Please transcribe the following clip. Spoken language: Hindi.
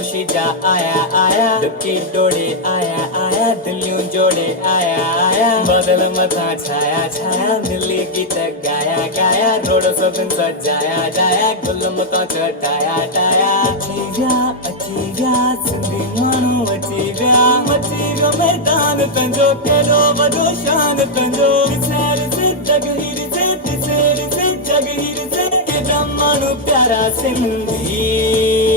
खुशी जा आया आया दुखी डोड़े आया आया दिल्लियों जोड़े आया आया बादल मथा छाया छाया दिल्ली गीत गाया गाया रोड सबिन सजाया जाया गुल मता चटाया टाया अची व्या सिंधी मानू अची व्या मैदान तंजो केड़ो वॾो शान तंजो सैर से जगहीर से सैर से जगहीर से केॾा माण्हू प्यारा सिंधी